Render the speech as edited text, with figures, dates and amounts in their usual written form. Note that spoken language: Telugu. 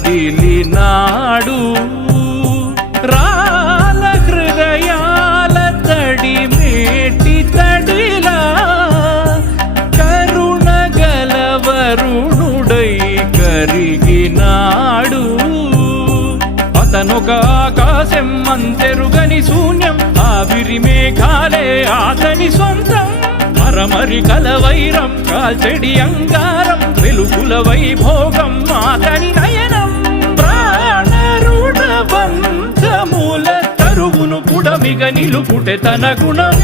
కదిలినాడు రాల హృదయాల తడి మేటి తడిలా కరుణ గలవరుణుడై కరిగినాడు అతనొక ఆకాశం అంతెరుగని శూన్యం ఆవిరి మేఘాలే అతని సొంతం మరమరి కలవైరం కాల్చెడి అంగారం వెలుగుల వైభోగం అతని నయనం ప్రాణరుణ బంధముల తరువును పుడమిగ నిలుపుటె తన గుణం